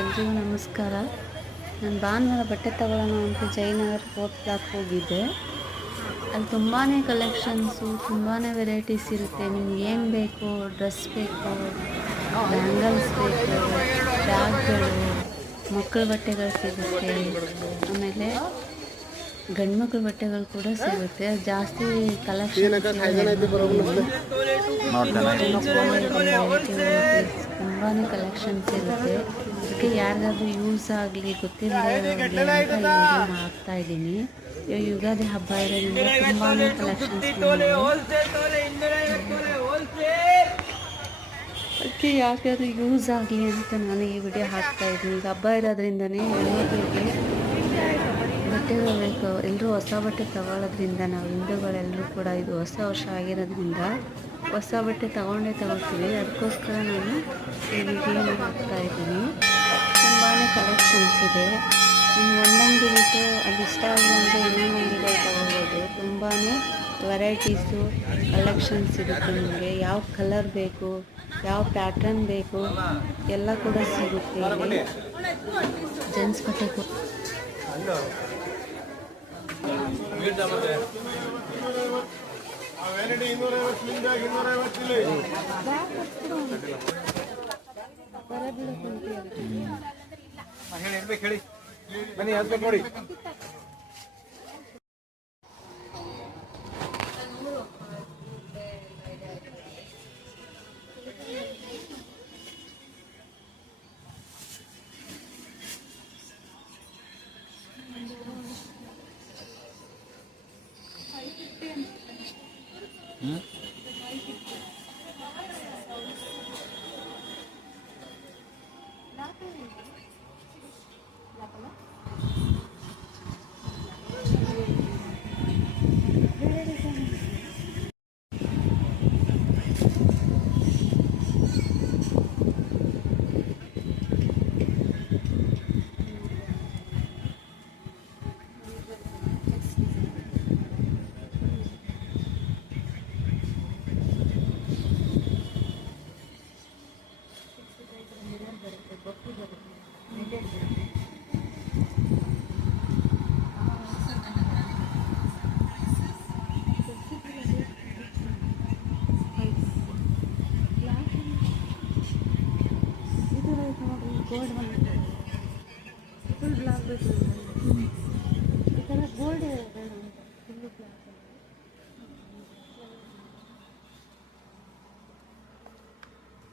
ಎಲ್ರಿಗೂ ನಮಸ್ಕಾರ. ನಾನು ಭಾನುವಾರ ಬಟ್ಟೆ ತಗೊಳ್ಳೋಣ ಅಂತ ಜಯನಗರ್ 4th ಬ್ಲಾಕ್ ಹೋಗಿದ್ದೆ. ಅಲ್ಲಿ ತುಂಬಾ ಕಲೆಕ್ಷನ್ಸು, ತುಂಬಾ ವೆರೈಟೀಸ್ ಇರುತ್ತೆ. ನಿಮ್ಗೆ ಏನು ಬೇಕು, ಡ್ರೆಸ್ ಬೇಕು, ಬ್ಯಾಂಗಲ್ಸ್ ಬೇಕು, ಬ್ಯಾಗ್ಗಳು, ಮಕ್ಕಳ ಬಟ್ಟೆಗಳು ಸಿಗುತ್ತೆ. ಆಮೇಲೆ ಗಂಡು ಮಕ್ಕಳ ಬಟ್ಟೆಗಳು ಕೂಡ ಸಿಗುತ್ತೆ. ಜಾಸ್ತಿ ಕಲೆಕ್ಷನ್ ತುಂಬಾ ಕಲೆಕ್ಷನ್ಸ್ ಇರುತ್ತೆ. ಅದಕ್ಕೆ ಯಾರಿಗಾದ್ರೂ ಯೂಸ್ ಆಗಲಿ ಗೊತ್ತಿಲ್ಲದೆ ಮಾಡ್ತಾ ಇದ್ದೀನಿ. ಯುಗಾದಿ ಹಬ್ಬ ಇರೋದ್ರಿಂದ ತುಂಬಾ ಕಲೆಕ್ಷನ್ಸ್ ಅದಕ್ಕೆ ಯಾರಿಗಾದ್ರೂ ಯೂಸ್ ಆಗಲಿ ಅಂತ ನಾನು ಈ ವಿಡಿಯೋ ಹಾಕ್ತಾ ಇದ್ದೀನಿ. ಈಗ ಹಬ್ಬ ಇರೋದ್ರಿಂದನೇ ಹೆಣ್ಮಕ್ಳಿಗೆ ಬಟ್ಟೆಗಳು ಬೇಕು. ಎಲ್ಲರೂ ಹೊಸ ಬಟ್ಟೆ ತಗೊಳ್ಳೋದ್ರಿಂದ ನಾವು ಹಿಂದೂಗಳೆಲ್ಲರೂ ಕೂಡ ಇದು ಹೊಸ ವರ್ಷ ಆಗಿರೋದ್ರಿಂದ ಹೊಸ ಬಟ್ಟೆ ತಗೊಳ್ತೀವಿ. ಅದಕ್ಕೋಸ್ಕರ ನಾನು ಈ ವಿಡಿಯೋನ ಹಾಕ್ತಾ ಇದ್ದೀನಿ. ತುಂಬಾ ಕಲೆಕ್ಷನ್ಸ್ ಇದೆ. ನೀವು ಒಂದಂಗಡಿ ಬಿಟ್ಟು ಅದು ಇಷ್ಟ ಆಗಿಲ್ಲ ಅಂದರೆ ಇನ್ನೊಂದು ಅಂಗಡಿಯಲ್ಲಿ ತಗೋಬೋದು. ತುಂಬಾ ವೆರೈಟೀಸು ಕಲೆಕ್ಷನ್ಸ್ ಇರುತ್ತೆ. ನಿಮಗೆ ಯಾವ ಕಲರ್ ಬೇಕು, ಯಾವ ಪ್ಯಾಟ್ರನ್ ಬೇಕು ಎಲ್ಲ ಕೂಡ ಸಿಗುತ್ತೆ ಇಲ್ಲಿ. ಜೆಂಟ್ಸ್ ಬಟ್ಟೆ ಹೇಳಿ ಬನ್ನಿ ಹಸ್ಬೇಕು ನೋಡಿ. ಗೋಲ್ಡ್ ಬಂದು ಫುಲ್ ಬ್ಲಾಕ್ ಬೇಕು. ಈ ಥರ ಗೋಲ್ಡ್